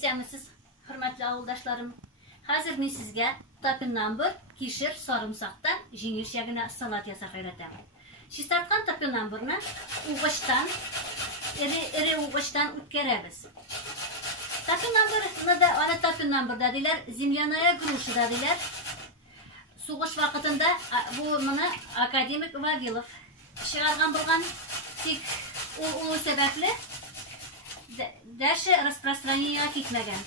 Esenmisiz, hürmetli avuldaşlarım. Hazır men sizge topinambur, kişir, sarımsaktan jengilşegine salat yasaq öğretem. Şistartkan topinamburni uğaçtan, iri uğaçtan o'tkazamiz. Topinamburni da ana topinambur dediler, zemlyanaya gruşi dediler. Soğuş vaqtında bu meni akademik Vavilov çıkargan bo'lgan, tek o sebepli dərsi распространение ketməgan.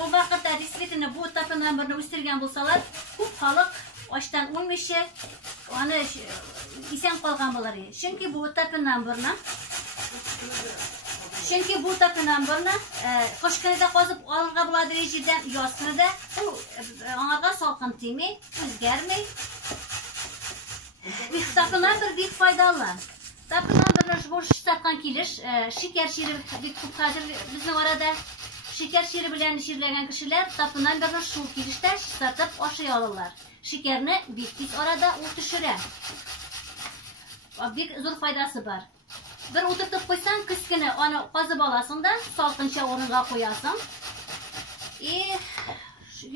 O vaqtda действительно bu topinamburni o'stirgan bo'lsalar, ko'p xalq ochdan o'lmishi, onu isen qolgan bo'lar edi. Chunki bu topinamburni qish kunida qozib olirga bo'ladi yerdan, yoz kunida u anaga salqin tegmay, o'zgarmay. Topinambur bek foydali. Topinamburni bu satqan kelish, shakar shiri bek ko'p hozir bizning orada shakar shiri bilan shirlagan kishilar topinamburni shu kelishda satib oshay olurlar. Shakarni bek tez orada o'tishiradi. Bek zo'r foydasi bor. Bir o'tirtib qo'ysang, kichkina ona qozib olasingda, salqincha o'rniga qo'yasan.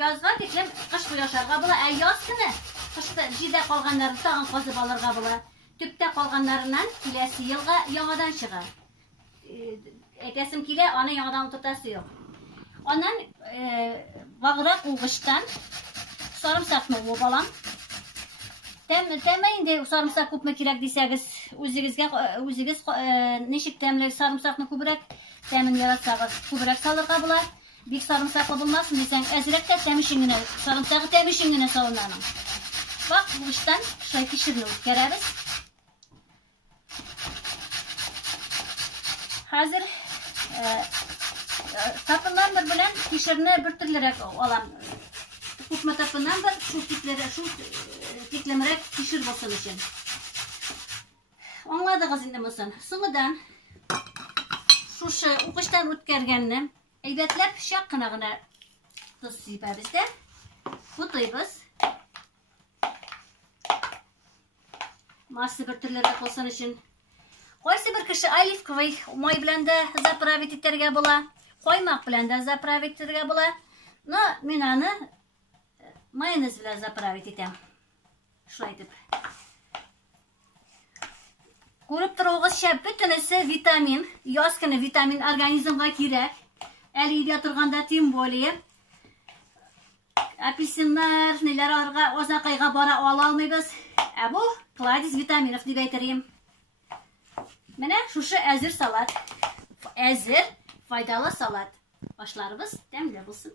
Yozga teklim qish qo'yasharga bo'lar, yoz kuni qishda jida qolganlarni tag'in qozib olirga bo'lar. Tüpte qolganlaridan kelasi yilga yangadan chiqar. Aytasim kela, ona yangadan o'tirtasi yo'q. Ondan vag'roq o'g'ishdan sarımsakni o'g'ib olam. Demeyin sarımsak ko'pmi kerak desangiz, o'zingiz nechik damli sarımsakni ko'proq ta'min yaratsangiz ko'proq solirga bo'lar. Bek sarımsakli bo'lmasin desang, azrakda tamishingina, sarımsakni tamishingina solinadi. Vaq o'g'ishdan shoy pishirni o'tkazamiz. Hazır topinambur bilan pishirni bir turliroq olam. Ko'pmi topinambur shu tiklamroq pishir bo'lsin uchun. Angladingiz endi bo'lsin. So'ngidan shu o'qishdan o'tkazganni aybatlab shaqqina tuz sepamizda. Qo'yamiz. Massa bir turliroq bo'lsin uchun. Qaysi bir kishi olivkovoy moy bilan da zapravit etarga bo'lar, qo'ymoq bilan da zapravit etarga bo'lar. No, men ani mayonez bilan zapravit etam. Shulay deb. Ko'rib turibsiz, butunisi vitamin, yoz kuni vitamin organizmga kerak. Aliyga turganda tim bo'layim. Apelsinlar, nelar orqa oznaqayga bora olmaymiz. Bu Pladis vitaminov deb aytarim. Mana şuşu azir salat. Azir, faydalı salat. Başlarımız demli bulsun.